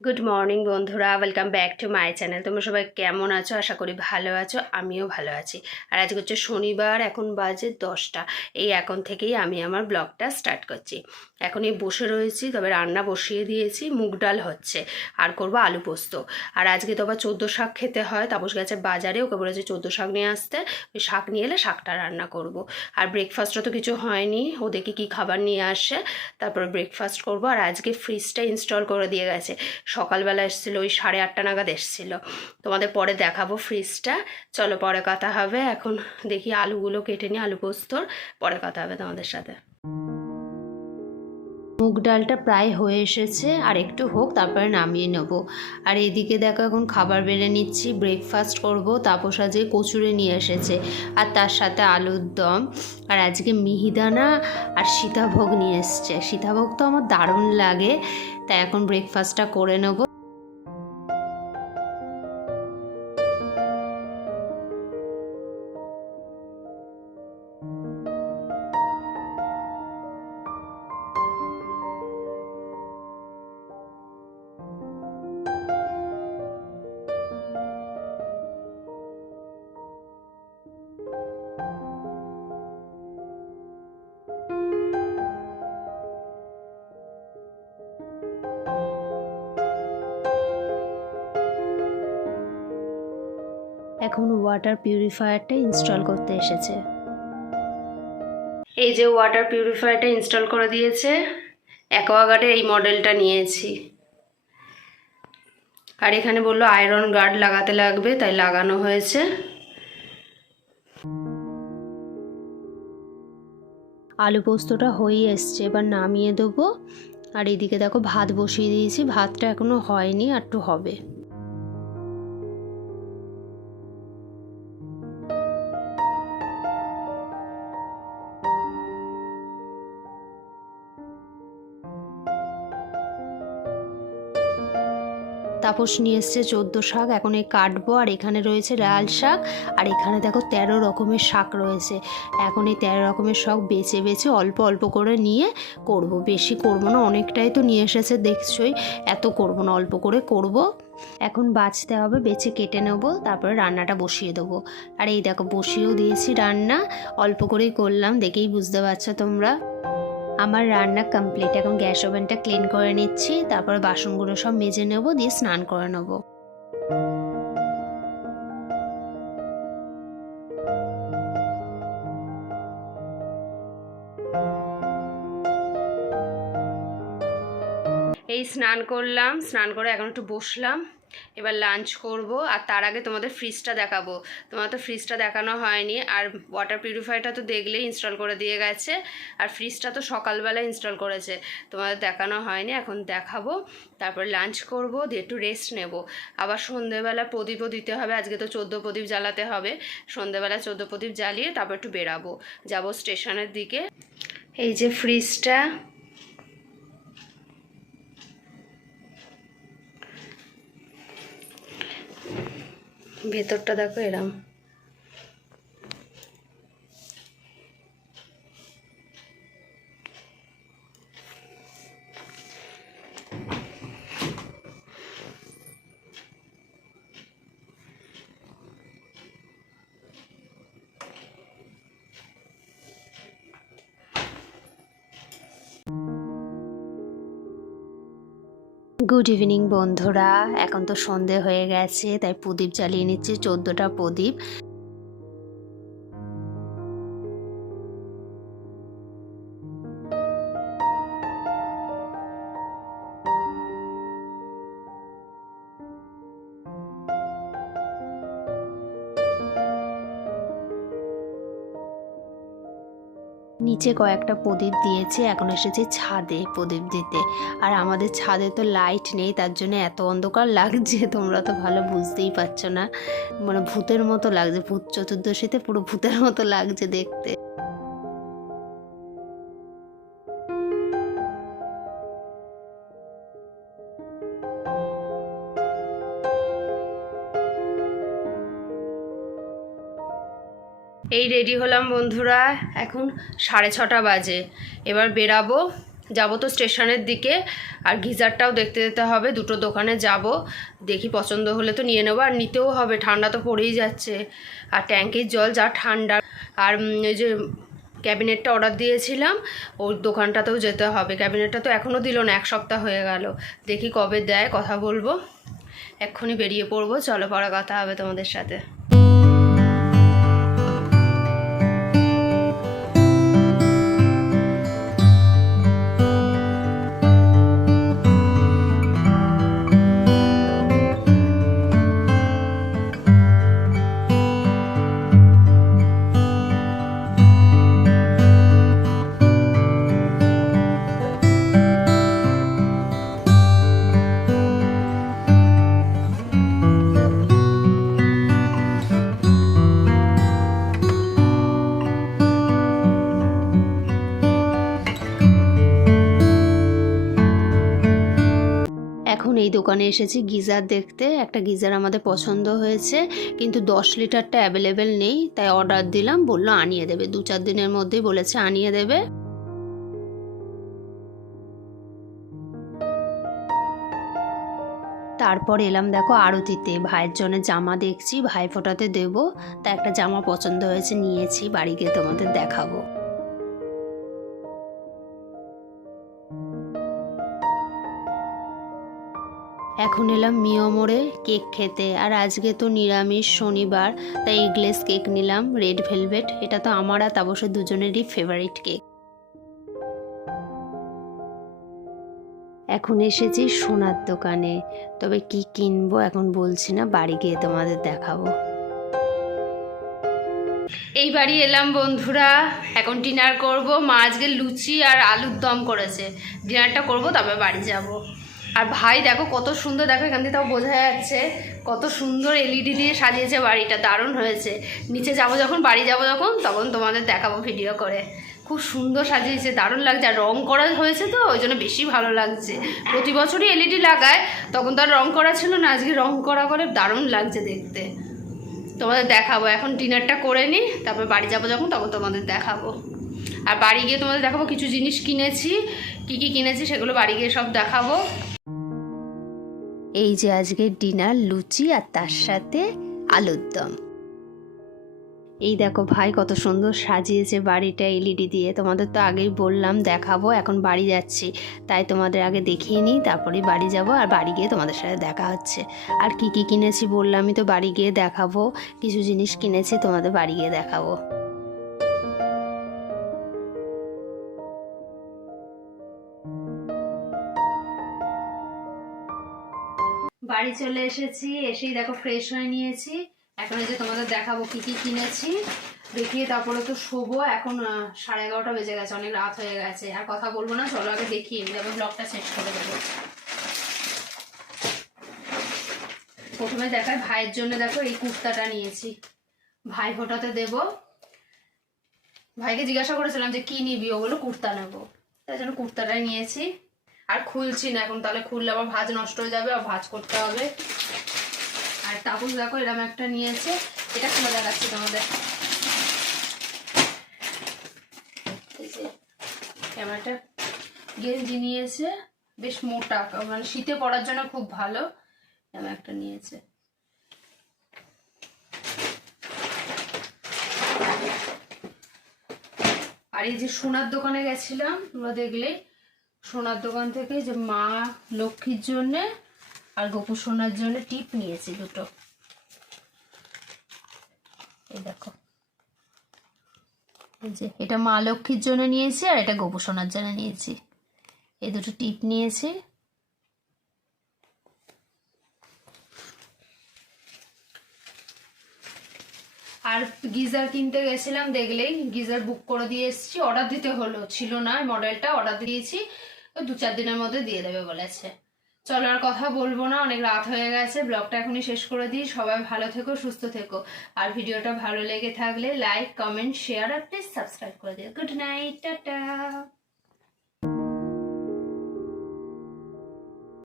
Good morning বন্ধুরা, welcome back to my channel. তোমরা সবাই কেমন আছো? আশা করি ভালো আছো, আমিও ভালো আছি। আর আজকে হচ্ছে শনিবার, এখন বাজে 10টা। এই এখন থেকেই আমি আমার ব্লগটা স্টার্ট করছি। এখনই বসে রয়েছি, তবে রান্না বসিয়ে দিয়েছি, মুগ ডাল হচ্ছে, আর করবো আলু পোস্ত। আর আজকে তো আবার 14 শাক খেতে হয়, তাপস গেছে বাজারে, ওকে বলেছে 14 শাক নিয়ে আসতে। ওই শাক নিয়ে এলে শাকটা রান্না করব। আর ব্রেকফাস্টও তো কিছু হয়নি, ও দেখি কী খাবার নিয়ে আসে, তারপর ব্রেকফাস্ট করব। আর আজকে ফ্রিজটা ইনস্টল করে দিয়ে গেছে, সকালবেলা এসেছিলো, ওই 8:30 নাগাদ এসেছিলো। তোমাদের পরে দেখাবো ফ্রিজটা। চলো পরে কথা হবে, এখন দেখি আলুগুলো কেটে নিই, আলু পোস্তর, পরে কথা হবে তোমাদের সাথে। মুগ ডালটা প্রায় হয়ে এসেছে, আর একটু হোক তারপরে নামিয়ে নেব। আর এদিকে দেখো এখন খাবার বেড়ে নিচ্ছি, ব্রেকফাস্ট করব। তাপস আজকে কচুরি নিয়ে এসেছে, আর তার সাথে আলুর দম। আর আজকে মিহিদানা আর সীতাভোগ নিয়ে এসছে। সীতাভোগ তো আমার দারুণ লাগে, তাই এখন ব্রেকফাস্টটা করে নেব। এখন ওয়াটার পিউরিফায়ারটা ইনস্টল করতে এসেছে। এই যে ওয়াটার পিউরিফায়ারটা ইনস্টল করে দিয়েছে, অ্যাকোয়াগার্ডের এই মডেলটা নিয়েছি। আর এখানে বললো আয়রন গার্ড লাগাতে লাগবে, তাই লাগানো হয়েছে। আলু পোস্তটা হয়ে এসছে, এবার নামিয়ে দেবো। আর এদিকে দেখো ভাত বসিয়ে দিয়েছি, ভাতটা এখনো হয়নি, আর একটু হবে। তাপস নিয়ে এসছে 14 শাক, এখন এই কাটবো। আর এখানে রয়েছে লাল শাক, আর এখানে দেখো 13 রকমের শাক রয়েছে। এখন এই 13 রকমের শাক বেছে বেছে অল্প অল্প করে নিয়ে করব, বেশি করব না, অনেকটাই তো নিয়ে এসেছে দেখছই, এত করব না, অল্প করে করব। এখন বাছতে হবে, বেছে কেটে নেব, তারপরে রান্নাটা বসিয়ে দেবো। আর এই দেখো বসিয়েও দিয়েছি রান্না, অল্প করেই করলাম, দেখেই বুঝতে পারছো তোমরা। আমার রান্না কমপ্লিট, এখন গ্যাস ওভেনটা ক্লিন করে নিচ্ছি, তারপর বাসনগুলো সব মেজে নেব, দিয়ে স্নান করে নেব। এই স্নান করলাম, স্নান করে এখন একটু বসলাম, এবার লাঞ্চ করব। আর তার আগে তোমাদের ফ্রিজটা দেখাবো। তোমার তো ফ্রিজটা দেখানো হয়নি। আর ওয়াটার পিউরিফায়ারটা তো দেখলেই ইনস্টল করে দিয়ে গেছে, আর ফ্রিজটা তো সকালবেলা ইনস্টল করেছে, তোমাদের দেখানো হয়নি, এখন দেখাবো। তারপর লাঞ্চ করব, দিয়ে একটু রেস্ট নেব। আবার সন্ধেবেলা প্রদীপও দিতে হবে, আজকে তো 14 প্রদীপ জ্বালাতে হবে। সন্ধেবেলা 14 প্রদীপ জ্বালিয়ে তারপর একটু বেরাবো, যাব স্টেশনের দিকে। এই যে ফ্রিজটা, ভেতরটা দেখো এরম। গুড ইভিনিং বন্ধুরা, এখন তো সন্ধে হয়ে গেছে, তাই প্রদীপ জ্বালিয়ে নিচ্ছি, 14টা প্রদীপ। নিচে কয়েকটা প্রদীপ দিয়েছে, এখন এসেছে ছাদে প্রদীপ দিতে। আর আমাদের ছাদে তো লাইট নেই, তার জন্য এত অন্ধকার লাগছে, তোমরা তো ভালো বুঝতেই পারছো না, মানে ভূতের মতো লাগছে, ভূত চতুর্দশীতে পুরো ভূতের মতো লাগছে দেখতে। এই রেডি হলাম বন্ধুরা, এখন 6:30 বাজে, এবার বেরাবো। যাব তো স্টেশনের দিকে, আর গিজারটাও দেখতে যেতে হবে, দুটো দোকানে যাব, দেখি পছন্দ হলে তো নিয়ে নেবো, আর নিতেও হবে, ঠান্ডা তো পড়েই যাচ্ছে, আর ট্যাঙ্কির জল যা ঠান্ডা। আর ওই যে ক্যাবিনেটটা অর্ডার দিয়েছিলাম, ওর দোকানটাতেও যেতে হবে। ক্যাবিনেটটা তো এখনও দিল না, 1 সপ্তাহ হয়ে গেল, দেখি কবে দেয়, কথা বলবো। এক্ষুনি বেরিয়ে পড়বো, চলো পরে কথা হবে তোমাদের সাথে। এখন এই দোকানে এসেছি গিজার দেখতে। একটা গিজার আমাদের পছন্দ হয়েছে, কিন্তু 10 লিটারটা অ্যাভেলেবেল নেই, তাই অর্ডার দিলাম, বললো আনিয়ে দেবে, 2-4 দিনের মধ্যেই বলেছে আনিয়ে দেবে। তারপর এলাম দেখো আরতিতে, ভাইয়ের জন্য জামা দেখছি, ভাই ফোটাতে দেবো, তা একটা জামা পছন্দ হয়েছে, নিয়েছি, বাড়ি গিয়ে তোমাদের দেখাবো। এখন এলাম মিয়মোড়ে কেক খেতে, আর আজকে তো নিরামিষ শনিবার, তাই এগলেস কেক নিলাম, রেড ভেলভেট। এটা তো আমার আর তাপস দুজনেরই ফেভারিট কেক। এখন এসেছি সোনার দোকানে, তবে কি কিনবো এখন বলছি না, বাড়ি গিয়ে তোমাদের দেখাবো। এই বাড়ি এলাম বন্ধুরা, এখন ডিনার করব। মা আজকে লুচি আর আলুর দম করেছে, ডিনারটা করব, তবে বাড়ি যাব। আর ভাই দেখো কত সুন্দর, দেখো এখান থেকে তাও বোঝা যাচ্ছে কত সুন্দর এলইডি দিয়ে সাজিয়েছে বাড়িটা, দারুণ হয়েছে। নিচে যাব যখন, বাড়ি যাব যখন, তখন তোমাদের দেখাবো ভিডিও করে। খুব সুন্দর সাজিয়েছে, দারুণ লাগছে, আর রং করা হয়েছে তো ওই জন্য বেশি ভালো লাগছে। প্রতি বছরই এলইডি লাগায়, তখন তো আর রং করা ছিল না, আজকে রং করা করে দারুণ লাগছে দেখতে। তোমাদের দেখাবো, এখন ডিনারটা করে নিই, তারপর বাড়ি যাবো যখন, তখন তোমাদের দেখাবো। আর বাড়ি গিয়ে তোমাদের দেখাবো কিছু জিনিস কিনেছি, কি কি কিনেছি সেগুলো বাড়ি গিয়ে সব দেখাবো। এই যে আজকে ডিনার, লুচি আর তার সাথে আলুর দম। এই দেখো ভাই কত সুন্দর সাজিয়েছে বাড়িটা এলইডি দিয়ে, তোমাদের তো আগেই বললাম দেখাবো, এখন বাড়ি যাচ্ছি, তাই তোমাদের আগে দেখিয়ে নিই, তারপরেই বাড়ি যাব। আর বাড়ি গিয়ে তোমাদের সাথে দেখা হচ্ছে। আর কি কি কিনেছি বললামই তো, বাড়ি গিয়ে দেখাবো, কিছু জিনিস কিনেছি, তোমাদের বাড়ি গিয়ে দেখাবো। বাড়ি চলে এসেছি, এসেই দেখো ফ্রেশ হয়ে নিয়েছি। এখন এই যে তোমাদের দেখাবো কি কি কিনেছি, দেখিয়ে তারপরে তো শোবো। এখন 11:30 বেজে গেছে, অনেক রাত হয়ে গেছে, আর কথা বলবো না, চলো আগে দেখিয়ে নিই, তারপর ব্লগটা শেষ করে দেবো। প্রথমে দেখায় ভাইয়ের জন্য, দেখো এই কুর্তাটা নিয়েছি, ভাই ফোটাতে দেব। ভাইকে জিজ্ঞাসা করেছিলাম যে কি নিবি, ও বললো কুর্তা নেবো, তাই জন্য কুর্তাটাই নিয়েছি। আর খুলছি না এখন, তাহলে খুললে আবার ভাঁজ নষ্ট হয়ে যাবে, আর ভাঁজ করতে হবে। আর তাপস দেখো এরকম একটা নিয়েছে, এটা খুলে দেখাচ্ছি তোমাদের। ক্যামেরাটা গেঞ্জি নিয়েছে, বেশ মোটা, মানে শীতে পরার জন্য খুব ভালো, এরকম একটা নিয়েছে। আর এই যে সোনার দোকানে গেছিলাম, তোমরা দেখলে, সোনার দোকান থেকে যে মা লক্ষ্মীর জন্য আর গোপু সোনার জন্য টিপ নিয়েছি দুটো। এই দেখো, এই যে এটা মা লক্ষ্মীর জন্য নিয়েছি, আর এটা গোপু সোনার জন্য নিয়েছি, এই দুটো টিপ নিয়েছি। আর গিজার কিনতে গেছিলাম, দেখলেই গিজার বুক করে দিয়ে এসেছি, অর্ডার দিতে হলো, ছিল না মডেলটা, অর্ডার দিয়েছি, 2-4 দিনের মধ্যে দিয়ে দেবে বলেছে। চলো আর কথা বলবো না, অনেক রাত হয়ে গেছে, ব্লগটা এখনই শেষ করে দিই। সবাই ভালো থেকো, সুস্থ থেকো, আর ভিডিওটা ভালো লেগে থাকলে লাইক, কমেন্ট, শেয়ার আর প্লিজ সাবস্ক্রাইব করে দিও। Good night, tata.